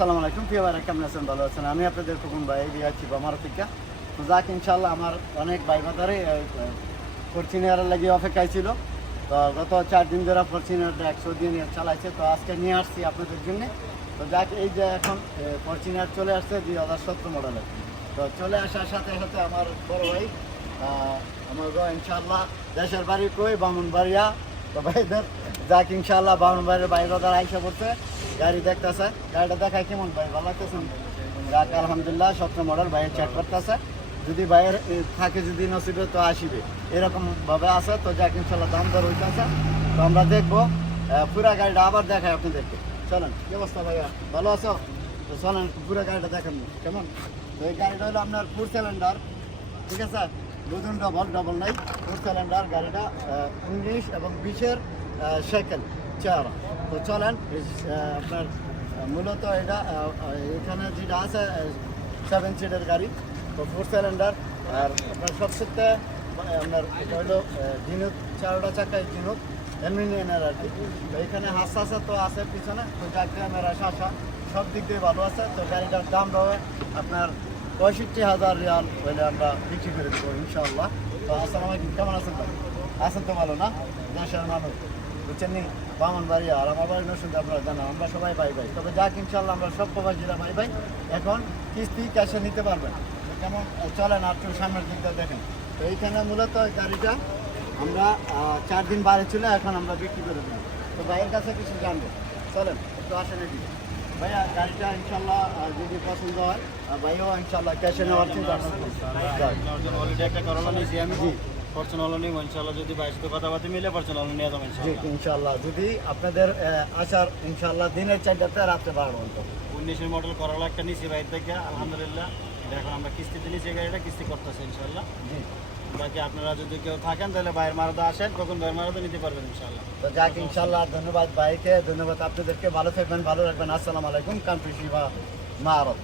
আসসালামু আলাইকুম প্রিয় ভাইরা, কেমন আছেন? ভালো আছেন? আমি আপনাদের খোকন ভাই আছি আমার থেকে। তো যাক ইনশাল্লাহ আমার অনেক ভাই বাজারে ফরচুনার লাগিয়ে অপেক্ষায় ছিল। তো গত 4 দিন ধরে ফরচুনারটা 100 দিন চালাইছে। তো আজকে নিয়ে আসছি আপনাদের জন্য। তো যাক এই যে এখন ফরচুনার চলে আসছে 2017 মডেলের। তো চলে আসার সাথে সাথে আমার বড় ভাই আমার ইনশাল্লাহ দেশের বাড়ি কই বামুনবাড়িয়া। তো ভাইদের যাক ইনশাল্লাহ বামুনবাড়ির বাইরে তারা আইসা পড়ছে, গাড়ি দেখতেছে। গাড়িটা দেখায় কেমন ভাই, ভালো লাগতেছে? যাক আলহামদুলিল্লাহ 17 মডেল ভাইয়ের চেক করতেছে। যদি ভাইয়ের থাকে যদি নসিবে তো আসিবে এরকম ভাবে আছে। তো যাক ইনশাল্লাহ দাম দর হইতেছে। তো আমরা দেখবো পুরা গাড়িটা আবার দেখায় আপনাদেরকে। চলেন, কি অবস্থা ভাইয়া, ভালো আছো? তো চলেন পুরা গাড়িটা দেখেন কেমন। তো এই গাড়িটা হলো আপনার 4 সিলিন্ডার, ঠিক আছে? দুজন ডবল নাই, 4 সিলিন্ডার গাড়িটা 19 এবং 20-এর সাইকেল চেহারা। তো চলেন আপনার মূলত এটা এখানে যেটা আছে 7 সিটের গাড়ি। তো 4 সিলিন্ডার। আর আপনার সবচেয়ে আপনার এটা হলো ঝিনুক, 4টা চাকায় ঝিনুক এমনিনের আর কি। তো এখানে হাসা তো আছে পিছনে। তো যাক ক্যামেরা শাসা সব দিক দিয়ে ভালো আছে। তো গাড়িটার দাম রবে আপনার 65,000 রিয়াল হলে আমরা বিক্রি করে দেবো ইনশাআল্লাহ। তো আসসালামু আলাইকুম, কেমন আছেন ভাই? আছেন তো ভালো না? দেশের মানুষ বুঝছেন নি, বামুনবাড়িয়া আর আমার বাড়ি নরসিংদী, আপনারা জানা আমরা সবাই ভাই ভাই। তবে যাক ইনশাল্লাহ আমরা সব প্রবাসীরা ভাই ভাই। এখন কিস্তি ক্যাশে নিতে পারবেন। তো কেমন চলেন আর একটু সামনের দিকটা দেখেন। তো এইখানে মূলত গাড়িটা আমরা 4 দিন বাইরে ছিল, এখন আমরা বিক্রি করে দেবো। তো ভাইয়ের কাছে কিছু জানবো, চলেন একটু আসেন এদিকে। ভাইয়া গাড়িটা ইনশাল্লাহ যদি পছন্দ হয় ভাইও ইনশাল্লাহ ক্যাশে নেওয়ার চিন্তা অলরেডি একটা করলা নিয়েছি আমি। জি, ফরচুনার নিব ইনশাল্লাহ। যদি বাইশ কথাবার্তা মিলে ফরচুনার নিয়ে যাবো ইনশাল্লাহ। যদি আপনাদের আসার ইনশাল্লাহ দিনের 4টাতে রাত্রে 12 ঘন্টা। 19-এর মডেল করলা একটা নিয়েছি বাইরে থেকে আলহামদুলিল্লাহ। এখন আমরা কিস্তিতে নিয়েছি, গাড়িটা কিস্তি করতেছি ইনশাল্লাহ। জি, বাকি আপনারা যদি কেউ থাকেন তাহলে বাইরের মারদা আসেন, কখন বাইরের মারদা নিতে পারবেন ইনশাল্লাহ। তো যাক ইনশাল্লাহ ধন্যবাদ ভাইকে, ধন্যবাদ আপনাদেরকে। ভালো থাকবেন, ভালো রাখবেন। আসসালামু আলাইকুম। কান্ট্রি শিবা মারত।